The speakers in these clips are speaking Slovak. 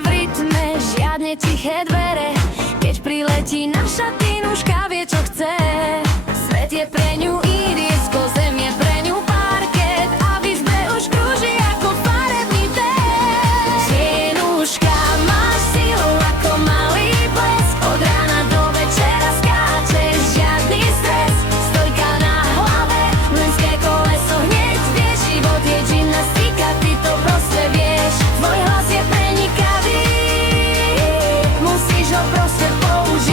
v rytme, žiadne tiché dvere. Keď priletí naša Tinuška, vie čo chce. Svet je pre ňu irisko, zem je pre ňu parket a v izbe už krúži ako farebný dech. Tinuška má silu ako malý blesk, od rána do večera skáče, žiadny stres. Stojka na hlave, mlynské koleso hneď vie, život je gymnastika, ty to proste vieš. Tvoj hlas je prenikavý, musíš ho proste použiť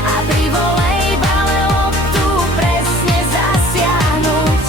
a pri volejbale loptu presne zasiahnuť.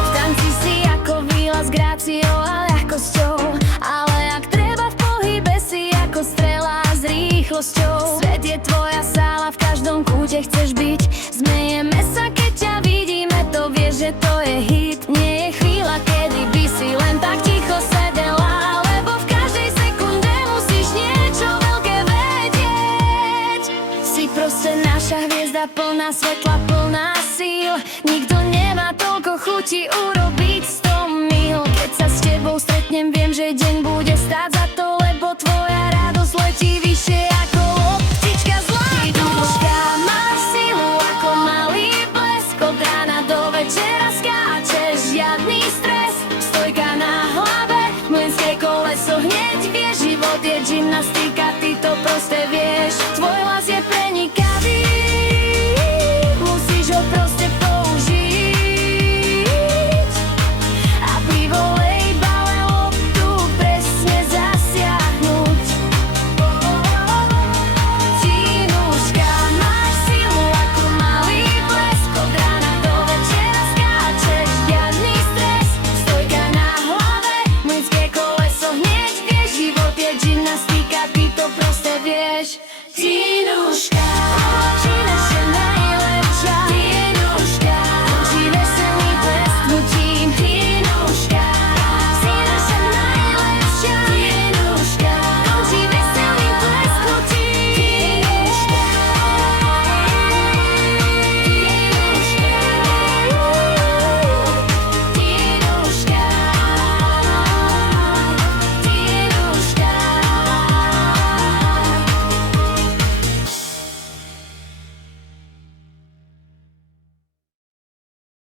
V tanci si ako víla s gráciou a ľahkosťou, ale ak treba v pohybe si ako strela s rýchlosťou. Svet je tvoja sála, v každom kúte chceš byť. Smejeme sa, keď ťa vidíme, to vieš, že to je hit. Nie je chvíľa, kedy by si len tak ticho sedela, lebo v každej sekunde musíš niečo veľké vedieť. Si proste naša hviezda, plná svetla, plná síl. Nikto nemá toľko chuti urobiť 100 mil. Keď sa s tebou stretnem, viem, že deň bude stáť za to, lebo tvoja radosť letí vyššie ako loptička zlata. Tinuška má silu ako malý blesk, od rána do večera skáče, žiadny stres. Stojka na hlave, mlynské koleso hneď vie, život je gymnastika, ty to proste vieš. Tvoj hlas je